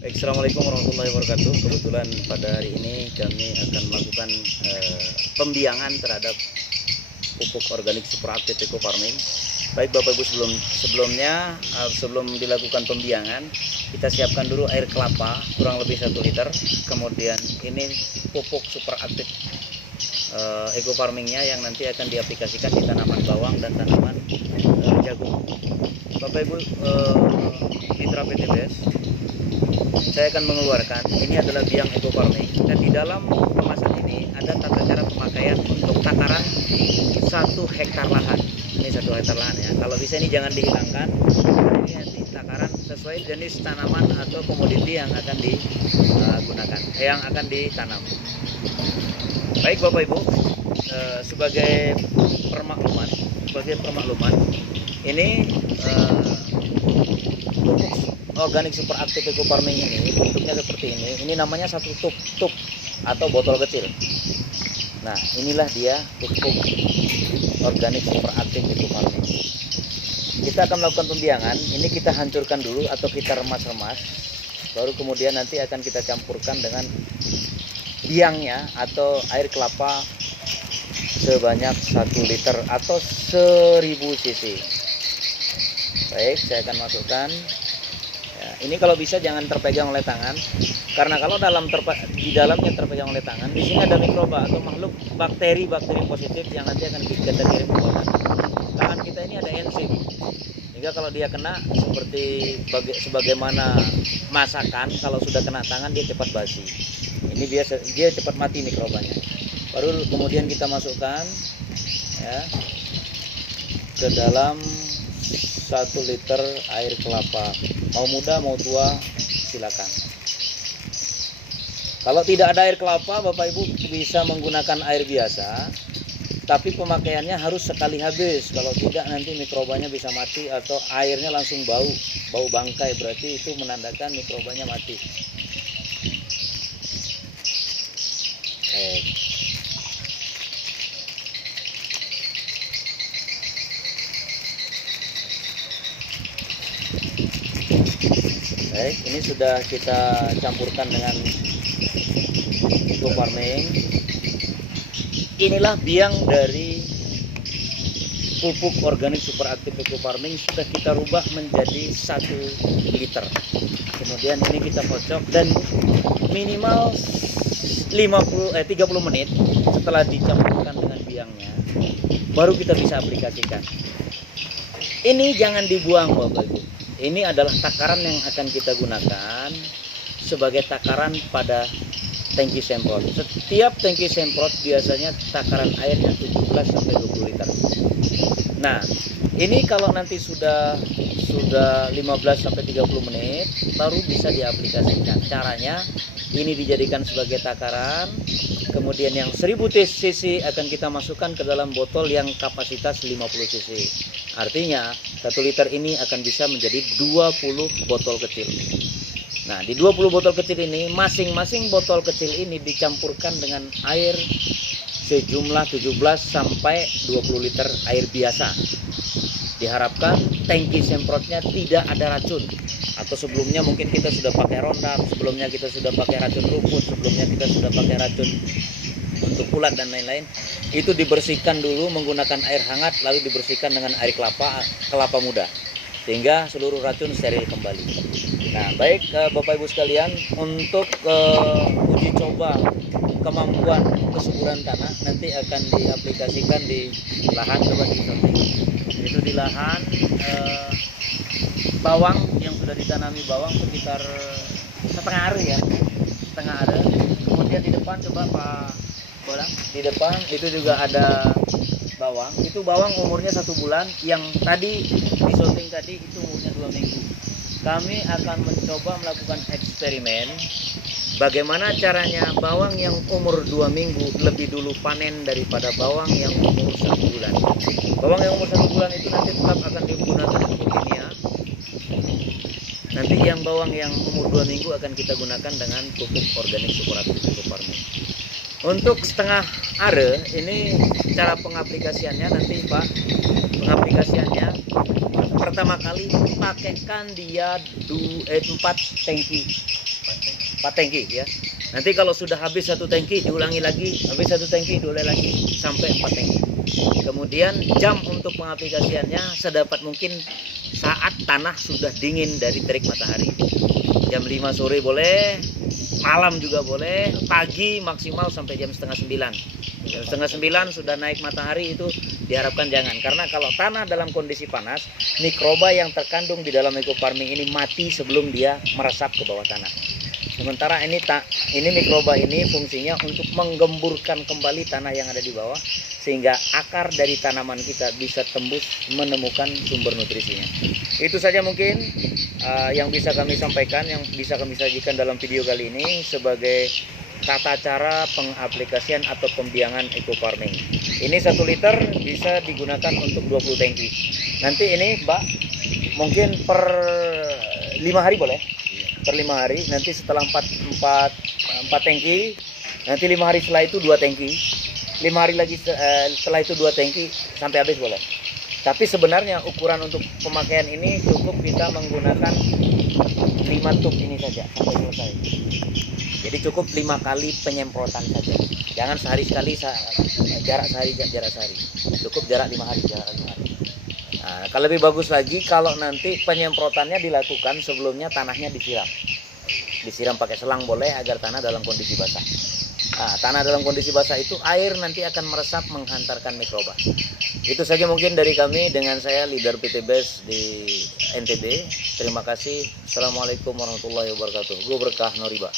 Baik, assalamualaikum warahmatullahi wabarakatuh. Kebetulan pada hari ini kami akan melakukan pembiangan terhadap pupuk organik superaktif eco farming. Baik Bapak Ibu, sebelum dilakukan pembiangan, kita siapkan dulu air kelapa kurang lebih 1 liter. Kemudian ini pupuk superaktif eco farmingnya yang nanti akan diaplikasikan di tanaman bawang dan tanaman jagung. Bapak Ibu mitra PTBS, saya akan mengeluarkan, ini adalah biang eco farming, dan di dalam kemasan ini ada tata cara pemakaian untuk takaran 1 hektar lahan. Ini 1 hektar lahan ya. Kalau bisa ini jangan dihilangkan. Ini nanti takaran sesuai jenis tanaman atau komoditi yang akan digunakan, yang akan ditanam. Baik Bapak Ibu, sebagai permakluman, ini pupuk organik superaktif eco farming ini bentuknya seperti ini. Ini namanya satu tub atau botol kecil. Nah, inilah dia pupuk organik superaktif eco farming. Kita akan melakukan pembiangan. Ini kita hancurkan dulu atau kita remas-remas. Baru kemudian nanti akan kita campurkan dengan biangnya atau air kelapa sebanyak 1 liter atau 1000 cc. Baik, saya akan masukkan. Ya, ini kalau bisa jangan terpegang oleh tangan, karena kalau di dalamnya terpegang oleh tangan, di sini ada mikroba atau makhluk bakteri positif yang nanti akan kita kirim ke tangan. Tangan kita ini ada enzim, sehingga kalau dia kena sebagaimana masakan, kalau sudah kena tangan dia cepat basi. Ini dia cepat mati mikrobanya. Baru kemudian kita masukkan ya ke dalam 1 liter air kelapa. Mau muda mau tua silakan. Kalau tidak ada air kelapa, Bapak Ibu bisa menggunakan air biasa, tapi pemakaiannya harus sekali habis. Kalau tidak nanti mikrobanya bisa mati atau airnya langsung bau bangkai, berarti itu menandakan mikrobanya mati. Baik, ini sudah kita campurkan dengan eco farming. Inilah biang dari pupuk organik superaktif eco farming, sudah kita rubah menjadi 1 liter. Kemudian ini kita kocok dan minimal 30 menit setelah dicampurkan dengan biangnya, baru kita bisa aplikasikan. Ini jangan dibuang Bapak Ibu. Ini adalah takaran yang akan kita gunakan sebagai takaran pada tangki semprot. Setiap tangki semprot biasanya takaran airnya 17 sampai 20 liter. Nah, ini kalau nanti sudah 15 sampai 30 menit baru bisa diaplikasikan. Caranya ini dijadikan sebagai takaran, kemudian yang 1000 cc akan kita masukkan ke dalam botol yang kapasitas 50 cc. Artinya 1 liter ini akan bisa menjadi 20 botol kecil. Nah, di 20 botol kecil ini, masing-masing botol kecil ini dicampurkan dengan air sejumlah 17 sampai 20 liter air biasa. Diharapkan tangki semprotnya tidak ada racun. Atau sebelumnya mungkin kita sudah pakai Roundup, sebelumnya kita sudah pakai racun rumput, sebelumnya kita sudah pakai racun untuk ulat dan lain-lain. Itu dibersihkan dulu menggunakan air hangat, lalu dibersihkan dengan air kelapa muda, sehingga seluruh racun steril kembali. Nah, baik Bapak Ibu sekalian, untuk uji coba kemampuan kesuburan tanah nanti akan diaplikasikan di lahan, coba di samping. Itu di lahan bawang yang sudah ditanami bawang sekitar setengah are ya, setengah are. Kemudian di depan coba Pak Bolang, di depan itu juga ada bawang. Itu bawang umurnya 1 bulan, yang tadi di syuting tadi itu umurnya 2 minggu. Kami akan mencoba melakukan eksperimen bagaimana caranya bawang yang umur 2 minggu lebih dulu panen daripada bawang yang umur 1 bulan. Bawang yang umur 1 bulan itu nanti tetap akan digunakan pupuk kimia. Nanti yang bawang yang umur 2 minggu akan kita gunakan dengan pupuk organik superaktif eco farming. Untuk setengah are ini cara pengaplikasiannya nanti Pak. Pengaplikasiannya pertama kali pakaikan dia 4 tangki 4 tangki ya. Nanti kalau sudah habis 1 tangki diulangi lagi, habis 1 tangki diulangi lagi sampai 4 tangki. Kemudian jam untuk pengaplikasiannya sedapat mungkin saat tanah sudah dingin dari terik matahari. Jam 5 sore boleh, malam juga boleh, pagi maksimal sampai jam setengah 9. Jam setengah 9 sudah naik matahari itu diharapkan jangan. Karena kalau tanah dalam kondisi panas, mikroba yang terkandung di dalam ekofarming ini mati sebelum dia meresap ke bawah tanah. Sementara ini mikroba ini fungsinya untuk menggemburkan kembali tanah yang ada di bawah, sehingga akar dari tanaman kita bisa tembus menemukan sumber nutrisinya. Itu saja mungkin yang bisa kami sampaikan, yang bisa kami sajikan dalam video kali ini sebagai tata cara pengaplikasian atau pembiangan ekofarming. Ini 1 liter bisa digunakan untuk 20 tangki. Nanti ini Mbak mungkin per 5 hari boleh? Per 5 hari, nanti setelah 4 tangki, nanti 5 hari setelah itu 2 tangki, 5 hari lagi setelah itu 2 tangki sampai habis boleh. Tapi sebenarnya ukuran untuk pemakaian ini cukup kita menggunakan 5 tub ini saja sampai selesai. Jadi cukup 5 kali penyemprotan saja. Jangan sehari sekali, jarak sehari. Cukup jarak 5 hari, Nah, kalau lebih bagus lagi kalau nanti penyemprotannya dilakukan sebelumnya tanahnya disiram. Disiram pakai selang boleh agar tanah dalam kondisi basah. Nah, tanah dalam kondisi basah itu air nanti akan meresap menghantarkan mikroba. Itu saja mungkin dari kami dengan saya leader PT BES di NTB. Terima kasih. Assalamualaikum warahmatullahi wabarakatuh. Gue Berkah Noriba.